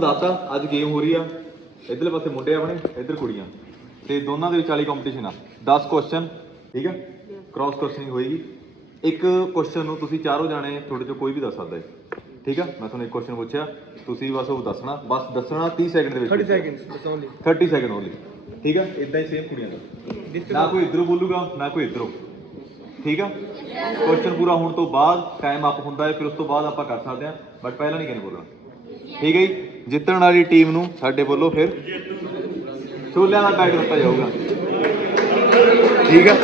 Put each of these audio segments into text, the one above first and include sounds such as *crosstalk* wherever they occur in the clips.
ਦਾਤਾ ਅੱਜ ਗੇਮ ਹੋ ਰਹੀ ਆ। ਇਧਰਲੇ ਪਾਸੇ ਮੁੰਡੇ ਆਪਣੇ ਇੱਧਰ ਕੁੜੀਆਂ। ਤੇ ਦੋਨਾਂ ਦੇ ਵਿੱਚ ਵਾਲੀ ਕੰਪੀਟੀਸ਼ਨ ਆ। 10 ਕੁਐਸਚਨ ਠੀਕ ਆ? ਕ੍ਰਾਸ ਕੁਐਸਚਨਿੰਗ ਹੋਏਗੀ। ਇੱਕ ਕੁਐਸਚਨ ਨੂੰ ਤੁਸੀਂ ਚਾਰੋਂ ਜਾਣੇ ਤੁਹਾਡੇ ਚੋਂ ਕੋਈ ਵੀ ਦੱਸ ਸਕਦਾ ਹੈ। ਠੀਕ ਆ? ਮੈਂ ਤੁਹਾਨੂੰ ਇੱਕ ਕੁਐਸਚਨ ਪੁੱਛਿਆ। ਤੁਸੀਂ ਬਸ ਉਹ ਦੱਸਣਾ। ਬਸ ਦੱਸਣਾ 30 ਸੈਕਿੰਡ ਦੇ ਵਿੱਚ 30 seconds ਬਸ only 30 ਸੈਕਿੰਡ ਓਨਲੀ ਠੀਕ ਆ? ਇਦਾਂ ਹੀ ਸੇਮ ਕੁੜੀਆਂ ਦਾ। ਨਾ ਕੋਈ ਇਧਰੋਂ ਬੋਲੂਗਾ ਨਾ ਕੋਈ ਇਧਰੋਂ। ਠੀਕ ਆ? ਕੁਐਸਚਨ ਪੂਰਾ ਹੋਣ ਤੋਂ ਬਾਅਦ ਟਾਈਮ ਅਪ ਹੁੰਦਾ ਹੈ ਫਿਰ ਉਸ ਤੋਂ ਬਾਅਦ ਆਪਾਂ ਕਰ ਸਕਦੇ ਹਾਂ। ਬਟ ਪਹਿਲਾਂ ਨਹੀਂ ਕਿਨੇ ਬੋਲਣਾ। ਠੀਕ ਹੈ ਜੀ? ਜਿੱਤਣ ਵਾਲੀ ਟੀਮ ਨੂੰ ਸਾਡੇ ਵੱਲੋਂ ਫਿਰ ਛੋਲਿਆਂ ਦਾ ਪੈਕ ਦਿੱਤਾ ਜਾਊਗਾ। ਠੀਕ ਆ?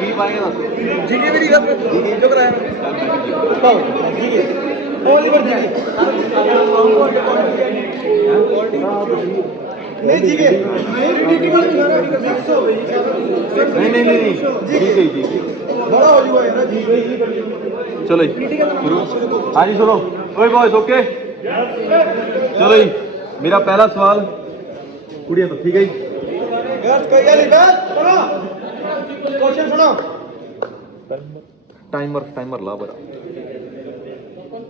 ਕੀ ਪਾਏਗਾ ਦੱਸੋ? ਜੀਕੇ ਜੋ ਕਰਾਇਆ ਪਾਓ। ਜੀਕੇ ਉਹ ਲਿਵਰ ਜੀ ਨਹੀਂ ਜੀਕੇ ਨਹੀਂ ਡੀਟੀ ਵਾਲੀ ਨਹੀਂ ਨਹੀਂ ਨਹੀਂ ਠੀਕ ਹੈ ਜੀ ਠੀਕ ਹੈ। ਬੜਾ ਹੋ ਜੂਗਾ ਯਾਰ ਜੀਕੇ ਚਲੋ ਜੀ। ਸ਼ੁਰੂ ਹਾਂਜੀ ਸੁਣੋ। ਓਏ ਬॉयਜ਼ ਓਕੇ ਚਲੋ ਜੀ ਮੇਰਾ ਪਹਿਲਾ ਸਵਾਲ। ਕੁੜੀਆਂ ਤੋਂ ਠੀਕ ਹੈ ਜੀ? ਯਾਰ ਕੋਈ ਗੱਲ ਨਹੀਂ ਬਸ ਸੁਣੋ। ਕੁਐਸਚਨ ਸੁਣੋ। ਟਾਈਮਰ ਟਾਈਮਰ ਲਾ ਬਰਾ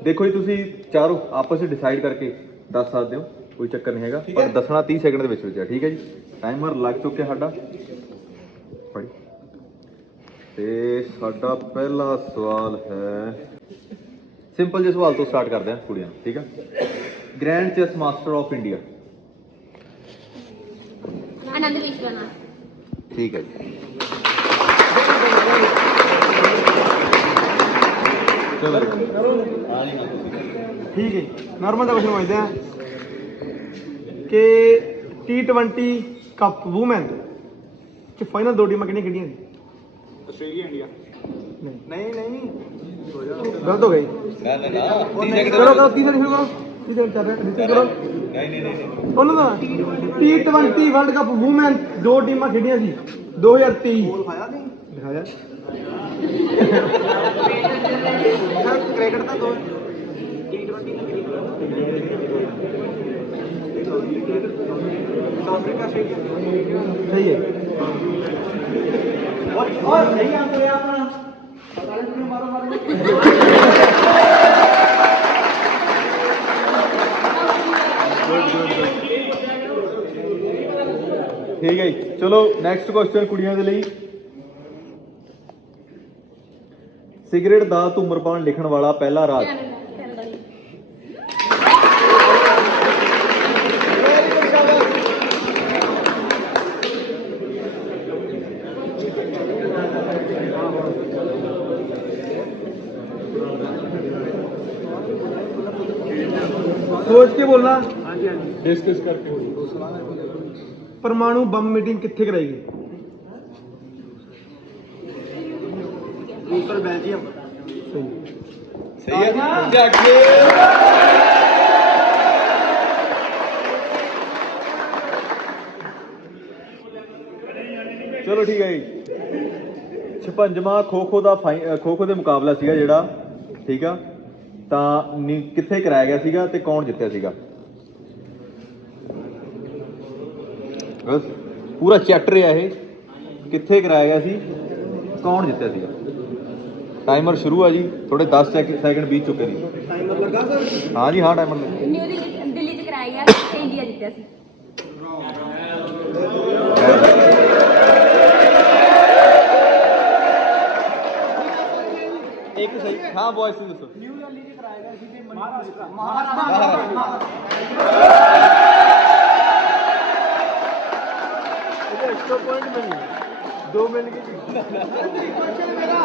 ਦੇਖੋ ਜੀ ਤੁਸੀਂ ਚਾਰੋਂ ਆਪਸ ਵਿੱਚ ਡਿਸਾਈਡ ਕਰਕੇ ਦੱਸ ਸਕਦੇ ਹੋ। ਕੋਈ ਚੱਕਰ ਨਹੀਂ ਹੈਗਾ। ਪਰ। ਦੱਸਣਾ 30 ਸੈਕਿੰਡ ਦੇ ਵਿੱਚ ਵਿੱਚ ਹੈ ਠੀਕ ਹੈ ਜੀ? ਟਾਈਮਰ ਲੱਗ ਚੁੱਕਿਆ ਸਾਡਾ। ਫੜੀ ਤੇ ਸਾਡਾ ਪਹਿਲਾ ਸਵਾਲ ਹੈ। ਸਿੰਪਲ ਜਿਹੇ ਸਵਾਲ ਤੋਂ ਸਟਾਰਟ ਕਰਦੇ ਹਾਂ ਕੁੜੀਆਂ ਠੀਕ ਹੈ? Grand chess master of India Anand Viswanathan ਠੀਕ ਹੈ ਜੀ। ਚਲੋ ਠੀਕ ਹੈ ਨਾਰਮਲ ਦਾ ਕੁਐਸਚਨ ਪੁੱਛਦੇ ਆ ਕਿ T20 ਕੱਪ ਵੂਮਨ ਚ ਫਾਈਨਲ ਦੋ ਟੀਮਾਂ ਕਿਹੜੀਆਂ ਖੇਡੀਆਂ ਸੀ ਆਸਟ੍ਰੇਲੀਆ ਇੰਡੀਆ। ਨਹੀਂ ਨਹੀਂ ਨਹੀਂ। ਗਲਤ ਹੋ ਗਈ। ਨਾ ਨਾ ਨਾ। ਕਰੋ ਕਰੋ ਤੀਸਰੇ ਸ਼ੁਰੂ ਕਰੋ। ਤੀਸਰੇ ਚੱਲ ਰਿਹਾ ਰਿਸੀ ਕਰੋ। ਨਹੀਂ ਨਹੀਂ ਨਹੀਂ ਉਹਨਾਂ ਦਾ T20 ਵਰਲਡ ਕੱਪ ਵੂਮਨ ਦੋ ਟੀਮਾਂ ਖੇਡੀਆਂ ਸੀ। 2023 ਬੋਲ ਖਾਇਆ ਨਹੀਂ ਦਿਖਾਇਆ। ਕ੍ਰਿਕਟ ਤਾਂ ਦੋ ਠੀਕ ਹੈ ਜੀ। ਚਲੋ ਨੈਕਸਟ ਕੁਐਸਚਨ ਕੁੜੀਆਂ ਦੇ ਲਈ। ਸਿਗਰਟ ਦਾ ਧੂਮਰਪਾਨ ਲਿਖਣ ਵਾਲਾ ਪਹਿਲਾ ਰਾਜ ਕੈਨੇਡਾ ਦੀ ਸੋਚ ਕੇ ਬੋਲਣਾ। ਡਿਸਕਸ ਕਰਕੇ ਪਰਮਾਣੂ ਬੰਬ ਮੀਟਿੰਗ ਕਿੱਥੇ ਕਰਾਈ ਗਈ? ਰੂਸਰ ਬੈਲਜੀਅਮ। ਸਹੀ। ਸਹੀ ਹੈ। ਜੱਗੇ ਚਲੋ ਠੀਕ ਹੈ ਜੀ। ਛਪੰਜਵਾਂ ਖੋ ਖੋ ਦਾ ਖੋ ਖੋ ਦੇ ਮੁਕਾਬਲਾ ਸੀਗਾ ਜਿਹੜਾ। ਠੀਕ ਆ। ਤਾਂ ਨੀ- ਕਿੱਥੇ ਕਰਾਇਆ ਗਿਆ ਸੀਗਾ ਤੇ ਕੌਣ ਜਿੱਤਿਆ ਸੀਗਾ? ਬਸ ਪੂਰਾ ਚੈਪਟਰ ਹੈ ਇਹ। ਕਿੱਥੇ ਕਰਾਇਆ ਗਿਆ ਸੀ ਕੌਣ ਜਿੱਤਿਆ ਸੀਗਾ? ਟਾਈਮਰ ਸ਼ੁਰੂ ਆ ਜੀ ਥੋੜੇ 10 ਸੈਕਿੰਡ ਬੀਤ ਚੁੱਕੇ ਨੇ। ਟਾਈਮਰ ਲੱਗਾ ਸਰ? ਹਾਂ ਜੀ ਹਾਂ ਟਾਈਮਰ ਲੱਗਾ। ਨਿਊ ਦਿੱਲੀ ਦਿੱਲੀ ਚ ਕਰਾਇਆ ਗਿਆ ਤੇ ਇੰਡੀਆ ਜਿੱਤਿਆ ਸੀ। ਇੱਕ ਸਹੀ ਹਾਂ ਵੌਇਸ ਦੱਸੋ ਨਿਊ ਦਿੱਲੀ ਚ ਕਰਾਇਆ ਗਿਆ ਸੀ ਕਿ ਇਹਦੇ ਐਕਸਟਰਾ ਪੁਆਇੰਟ ਨਹੀਂ ਦੋ ਮਿੰਟ ਕੀ ਕੁਐਸਚਨ ਮੇਰਾ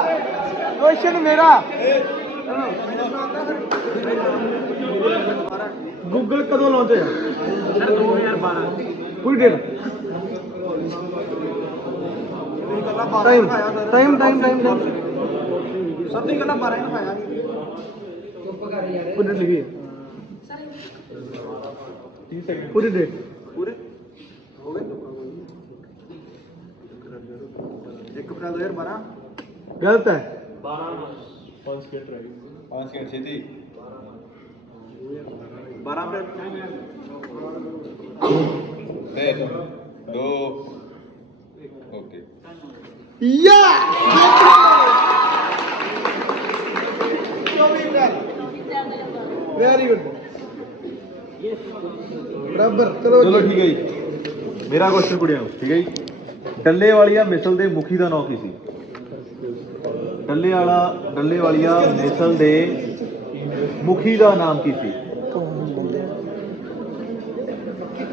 ਕੁਐਸਚਨ ਮੇਰਾ ਗੂਗਲ ਕਦੋਂ ਲਾਂਚ ਹੋਇਆ ਸਰ 2012 ਕੋਈ date time time time time ਸਭ ਦੀ ਗੱਲਾਂ 12 ਨੂੰ ਆਇਆ ਪੂਰੀ? ਲਿਖੀ ਹੈ 30 ਸੈਕਿੰਡ ਪੂਰੀ ਡੇਟ ਪੂਰੇ ਹੋ। ਗਏ 1 ਅਪ੍ਰੈਲ 2012 ਗਲਤ ਹੈ 5 ਸੈਕਿੰਡ ਛੇਤੀ। 12 April 3 2 okay. Yeah! Very good ਬਰਾਬਰ ਚਲੋ। ਠੀਕ ਹੈ ਜੀ। ਮੇਰਾ ਕੁਐਸਚਨ ਕੁੜੀਆਂ ਨੂੰ ਠੀਕ ਹੈ ਜੀ। ਡੱਲੇ ਵਾਲੀਆ ਮਿਸਲ ਦੇ ਮੁਖੀ ਦਾ ਨਾਮ ਕੀ ਸੀ? ਡੱਲੇ ਵਾਲਾ ਡੱਲੇ ਵਾਲੀਆ ਮਿਸਲ ਦੇ ਮੁਖੀ ਦਾ ਨਾਮ ਕੀ ਸੀ?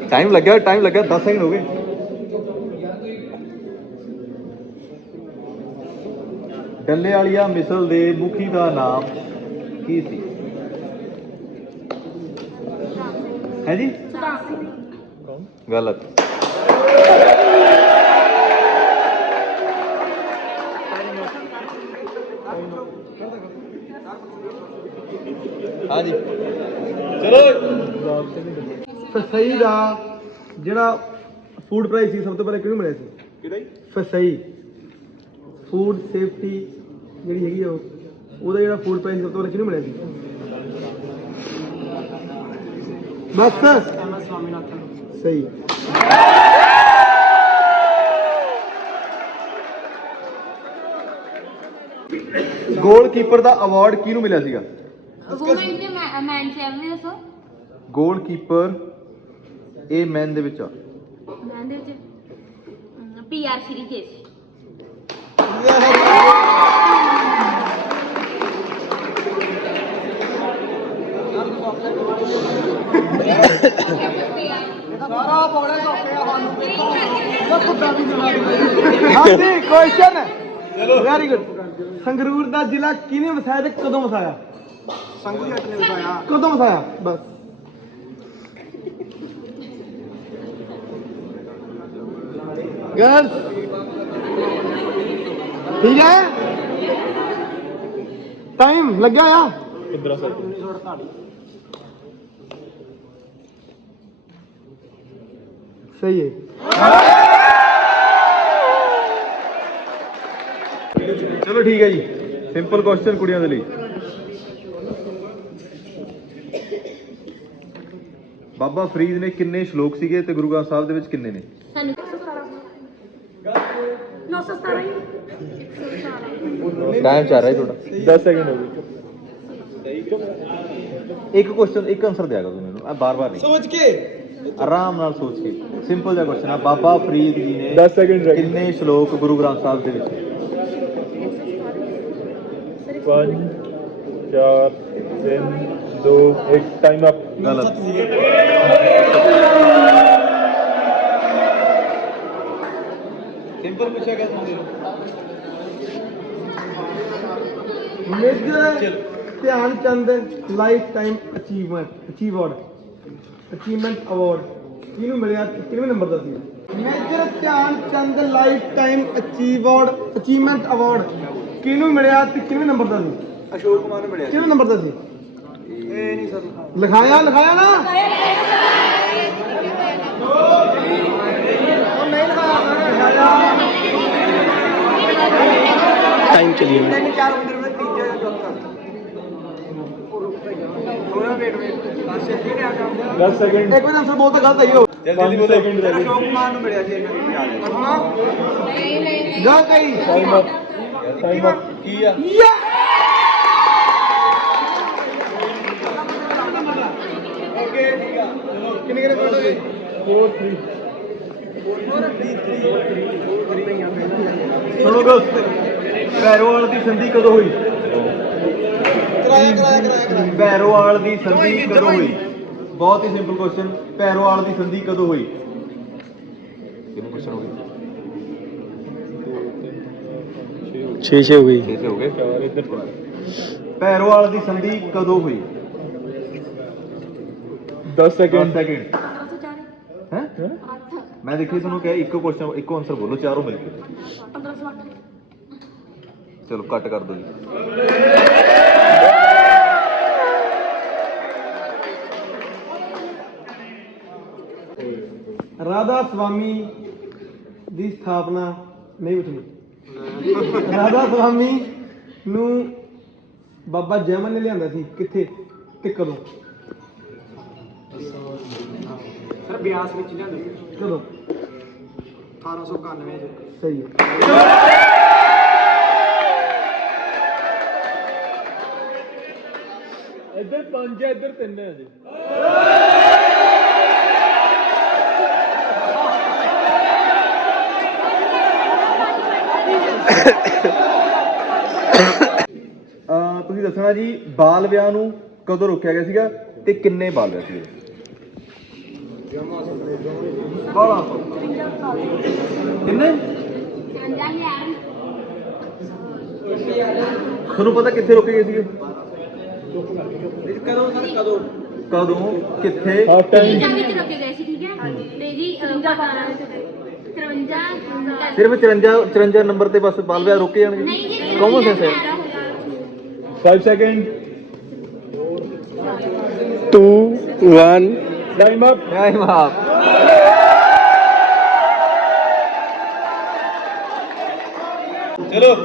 ਟਾਈਮ ਲੱਗਿਆ ਟਾਈਮ ਲੱਗਿਆ 10 ਸੈਕਿੰਡ ਹੋ ਗਏ। ਡੱਲੇ ਵਾਲੀਆ ਮਿਸਲ ਦੇ ਮੁਖੀ ਦਾ ਨਾਮ ਕੀ ਸੀ? ਹੈ ਜੀ? ਗਲਤ। ਹਾਂਜੀ। ਚਲੋ। ਫਸਈ ਦਾ ਜਿਹੜਾ ਫੂਡ ਪ੍ਰਾਈਸ ਸੀ ਸਭ ਤੋਂ ਪਹਿਲਾਂ ਕਿਹਨੂੰ ਮਿਲਿਆ ਸੀ? ਕਿਹੜਾ ਜੀ? ਫਸਈ ਫੂਡ ਸੇਫਟੀ ਜਿਹੜੀ ਹੈਗੀ ਉਹ ਉਹਦਾ ਜਿਹੜਾ ਫੂਡ ਪ੍ਰਾਈਸ ਸਭ ਤੋਂ ਪਹਿਲਾਂ ਕਿਹਨੂੰ ਮਿਲਿਆ ਸੀ? ਬਸ ਸਹੀ ਗੋਲਕੀਪਰ ਦਾ ਅਵਾਰਡ ਕਿਹਨੂੰ ਮਿਲਿਆ ਸੀਗਾ? ਵੂਮਨ ਦੇ ਮੈਨ ਚੈਮ ਨੇ ਦੱਸੋ। ਗੋਲਕੀਪਰ ਇਹ ਮੈਨ ਦੇ ਵਿੱਚ ਆ। ਮੈਂ ਦੇ ਚ ਪੀਆਰ ਸੀਰੀਜ਼ ਹਾਂਜੀ ਕੁਐਸਚਨ ਚਲੋ ਵੈਰੀ ਗੁੱਡ ਸੰਗਰੂਰ ਦਾ ਜ਼ਿਲ੍ਹਾ ਕਿਹਨੇ ਵਸਾਇਆ ਤੇ ਕਦੋਂ ਵਸਾਇਆ? ਸੰਗੂ ਜੱਟ ਨੇ ਦਿਖਾਇਆ ਕਦੋਂ ਵਸਾਇਆ? ਬਸ। ਗਰਲਸ ਠੀਕ ਹੈ? ਟਾਈਮ ਲੱਗਿਆ ਆ? 1948 ਸਹੀ ਹੈ। ਚਲੋ ਠੀਕ ਹੈ ਜੀ। ਸਿੰਪਲ ਕੁਐਸਚਨ ਕੁੜੀਆਂ ਦੇ ਲਈ। ਬਾਬਾ ਫਰੀਦ ਨੇ ਕਿੰਨੇ ਸ਼ਲੋਕ ਸੀਗੇ ਤੇ ਗੁਰੂ ਗ੍ਰੰਥ ਸਾਹਿਬ ਦੇ ਵਿੱਚ ਕਿੰਨੇ ਨੇ? ਸਾਨੂੰ 917 ਹੀ। ਟਾਈਮ ਚੱਲ ਰਿਹਾ ਤੁਹਾਡਾ। 10 ਸੈਕਿੰਡ ਹੋ ਗਏ। ਇੱਕ ਕੁਐਸਚਨ ਇੱਕ ਆਨਸਰ ਦਿਆ ਕਰੋ ਮੈਨੂੰ। ਆ ਬਾਰ ਬਾਰ ਨਹੀਂ। ਸੋਚ ਕੇ। ਆਰਾਮ ਨਾਲ ਸੋਚ ਕੇ। ਸਿੰਪਲ ਜਿਹਾ ਕੁਐਸਚਨ ਆ। ਬਾਬਾ ਫਰੀਦ ਜੀ ਨੇ 10 ਸੈਕਿੰਡ ਕਿੰਨੇ ਸ਼ਲੋਕ ਗੁਰੂ ਗ੍ਰੰਥ ਸਾਹਿਬ ਦੇ ਵਿੱਚ? ਨੇ? ਪੰਜ ਚਾਰ ਤਿੰਨ ਦੋ ਇੱਕ ਟਾਈਮ ਅਪ ਗਲਤ। ਸਿੰਪਲ ਪੁੱਛਿਆ ਗਿਆ ਤੁਹਾਨੂੰ major Dhyan Chand lifetime achievement achieved achievement award ਕਿਹਨੂੰ ਮਿਲਿਆ? ਤੇ ਨੰਬਰ ਦਾ ਸੀ major Dhyan Chand lifetime achieved achievement award ਕਿਹਨੂੰ ਮਿਲਿਆ ਤੇ ਕਿਹਵੇਂ ਨੰਬਰ ਦਾ ਸੀ? ਅਸ਼ੋਕ ਕੁਮਾਰ ਨੂੰ ਮਿਲਿਆ ਕਿਹਵੇਂ ਨੰਬਰ ਦਾ ਸੀ? ਇਹ ਨਹੀਂ ਸਰ। ਲਿਖਾਇਆ ਲਿਖਾਇਆ ਨਾ? ਟਾਈਮ ਚਲੀ ਤਿੰਨ ਚਾਰ ਬੰਦੇ ਨੇ ਤੀਜਾ ਜਾਂ ਚੌਥਾ। ਥੋੜਾ ਵੇਟ ਵੇਟ ਬਸ ਇਹ ਨਹੀਂ ਆ ਗਿਆ 10 ਸੈਕਿੰਡ ਇੱਕ ਵਾਰ ਆਨਸਰ ਬਹੁਤ ਗਲਤ ਹੈ। ਉਹ ਜਲਦੀ 5 ਸੈਕਿੰਡ ਰਹਿ ਅਸ਼ੋਕ ਗਏ ਕੁਮਾਰ ਨੂੰ ਮਿਲਿਆ ਸੀ ਇਹਨਾਂ ਨੂੰ ਯਾਦ ਹੈ ਗਲਤ ਹੈ ਜੀ। ਟਾਈਮ ਅਪ ਕੀ ਆ? ਯਾ ਓਕੇ ਠੀਕ ਆ। ਕਿੰਨੇ ਕਿੰਨੇ ਹੋ ਗਏ 4 3 ਸੁਣੋ ਦੋਸਤ ਪੈਰੋਵਾਲ ਦੀ ਸੰਧੀ ਕਦੋਂ ਹੋਈ? ਕਰਾਇਆ ਕਰਾਇਆ ਕਰਾਇਆ ਕਰਾਇਆ। ਪੈਰੋਵਾਲ ਦੀ ਸੰਧੀ ਜੀ, ਕਦੋਂ ਹੋਈ? ਜੀ। ਬਹੁਤ ਹੀ ਸਿੰਪਲ ਕੁਐਸਚਨ ਪੈਰੋਵਾਲ ਦੀ ਸੰਧੀ ਕਦੋਂ ਹੋਈ? ਕਿਹਨੂੰ ਕੁਐਸਚਨ ਹੋ ਗਈ? 6 6 ਹੋ ਗਈ 6 ਹੋ ਗਏ। 4 ਇੱਧਰ ਪੈਰੋਵਾਲ ਦੀ ਸੰਧੀ ਕਦੋਂ ਹੋਈ? 10 1 ਸੈਕਿੰਡ ਸੈਕਿੰਡ 1508 ਹੈ ਮੈਂ ਦੇਖੀ ਤੁਹਾਨੂੰ ਕਿਹਾ ਇੱਕ ਕੁਐਸਚਨ ਇੱਕੋ ਆਨਸਰ ਬੋਲੋ ਚਾਰੋਂ ਮਿਲ ਕੇ। 1508 ਚਲੋ ਕੱਟ ਕਰ ਦਿਓ ਜੀ। ਰਾਧਾ ਸਵਾਮੀ ਦੀ ਸਥਾਪਨਾ ਨਹੀਂ ਪੁੱਛਣੀ ਰਾਧਾ ਸਵਾਮੀ ਨੂੰ ਬਾਬਾ ਜੈਮਨ ਨੇ ਲਿਆਂਦਾ ਸੀ ਕਿੱਥੇ ਤੇ ਕਦੋਂ? ਸਰ ਬਿਆਸ ਵਿੱਚ ਲਿਆਂਦੇ ਸੀ। ਕਦੋਂ? 1891 ਚ। ਸਹੀ। ਹੈ ਇੱਧਰ ਪੰਜ ਹੈ ਇੱਧਰ ਤਿੰਨ ਹੈ ਜੀ। ਅਹ ਤੁਸੀਂ ਦੱਸਣਾ ਜੀ ਬਾਲ ਵਿਆਹ ਨੂੰ ਕਦੋਂ ਰੋਕਿਆ ਗਿਆ ਸੀਗਾ ਤੇ ਕਿੰਨੇ ਬਾਲ ਵਿਆਹ ਸੀਗੇ? ਕਿੰਨੇ? ਤੁਹਾਨੂੰ ਪਤਾ ਕਿੱਥੇ ਰੋਕੇ ਗਏ ਸੀਗੇ? ਕਦੋਂ ਸਰ ਕਦੋਂ? ਕਦੋਂ ਕਿੱਥੇ? Half time. ਪੰਜਾਬ ਵਿੱਚ ਰੁਕੇ ਗਏ ਸੀ ਠੀਕ ਹੈ? ਤੇ ਜੀ 53 ਸਿਰਫ 54 54 ਨੰਬਰ ਤੇ ਬਸ ਬਾਲ ਵਿਆਹ ਰੋਕੇ ਜਾਣਗੇ। ਨਹੀਂ ਜੀ ਕਾਮਨ ਸੈਂਸ ਹੈ? 5 ਸੈਕਿੰਡ 2 1 ਟਾਈਮ ਅਪ ਟਾਈਮ ਆਪ ਚਲੋ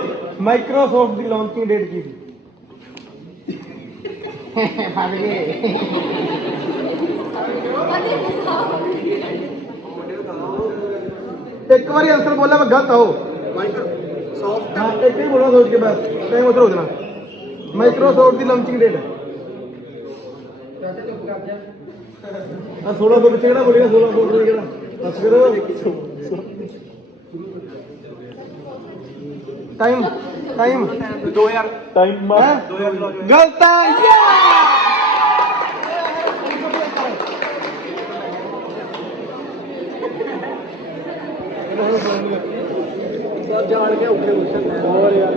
ਮਾਈਕਰੋਸਾਫਟ ਦੀ ਲਾਂਚਿੰਗ ਡੇਟ ਕੀ ਸੀ? *laughs* ਇੱਕ ਵਾਰੀ ਆਨਸਰ ਬੋਲਿਆ ਮੈਂ ਗਲਤ ਆਓ ਮਾਈਕਰੋਸਾਫਟ ਹਾਂ ਇੱਕ ਹੀ ਬੋਲਣਾ ਸੋਚ ਕੇ ਬਸ ਟਾਈਮ ਉਧਰ ਹੋ ਜਾਣਾ। ਮਾਈਕਰੋਸਾਫਟ ਦੀ ਲਾਂਚਿੰਗ ਡੇਟ ਆ 1600 ਪਿੱਛੇ ਕਿਹੜਾ ਬੋਲੇਗਾ 1600 ਪਿੱਛੇ ਕਿਹੜਾ? ਬਸ ਕਰੋ ਟਾਈਮ ਟਾਈਮ 2000 ਟਾਈਮ ਹੈਂ? ਹੋਰ ਯਾਰ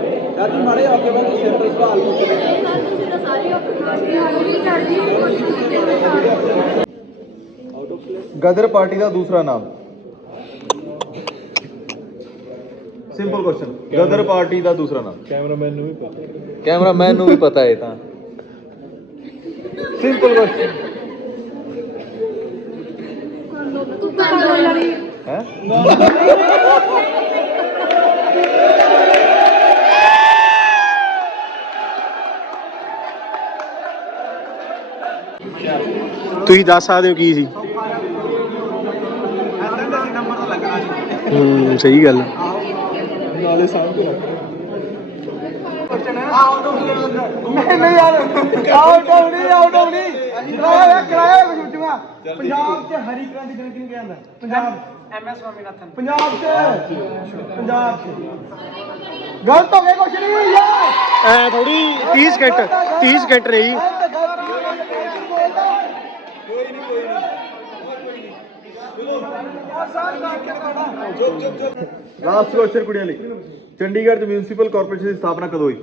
ਗਦਰ ਪਾਰਟੀ ਦਾ ਦੂਸਰਾ ਨਾਮ ਸਿੰਪਲ ਕੁਐਸਚਨ ਗਦਰ ਪਾਰਟੀ ਦਾ ਦੂਸਰਾ ਨਾਮ ਕੈਮਰਾਮੈਨ ਨੂੰ ਵੀ ਪਤਾ ਕੈਮਰਾਮੈਨ ਨੂੰ ਵੀ ਪਤਾ ਹੈ ਤਾਂ ਸਿੰਪਲ ਕੁਐਸਚਨ ਤੂੰ ਕਰ ਲੋ ਹੈ ਤੁਸੀਂ ਦੱਸ ਸਕਦੇ ਹੋ ਕੀ ਸੀ ਹੂੰ ਸਹੀ ਗੱਲ ਨਾਲੇ ਸਾਹਮਣੇ ਤੇ ਰੱਖ ਨਹੀਂ ਨਹੀਂ ਯਾਰ ਆਊਟ ਆਫ ਨਹੀਂ ਆਊਟ ਆਫ ਨਹੀਂ ਕਰਾਇਆ ਕਰਾਇਆ ਕੁਝ ਪੁੱਛੂਗਾ ਪੰਜਾਬ 'ਚ ਹਰੀ ਕ੍ਰਾਂਤੀ ਦਿਨ ਕਿਹਨੂੰ ਕਿਹਾ ਜਾਂਦਾ ਪੰਜਾਬ ਐਮ ਐਸ ਸਵਾਮੀਨਾਥਨ। ਪੰਜਾਬ 'ਚ। ਪੰਜਾਬ 'ਚ। ਗਲਤ ਹੋ ਗਿਆ ਕੁਛ ਨਹੀਂ ਯਾਰ। ਐ ਥੋੜੀ 30 ਸਕਿੰਟ 30 ਸਕਿੰਟ ਰਹੀ। ਲਾਸਟ ਕੁਐਸਚਨ ਕੁੜੀਆਂ ਲਈ। ਚੰਡੀਗੜ੍ਹ ਚ ਮਿਊਨਿਸਪਲ ਕਾਰਪੋਰੇਸ਼ਨ ਦੀ ਸਥਾਪਨਾ ਕਦੋਂ ਹੋਈ?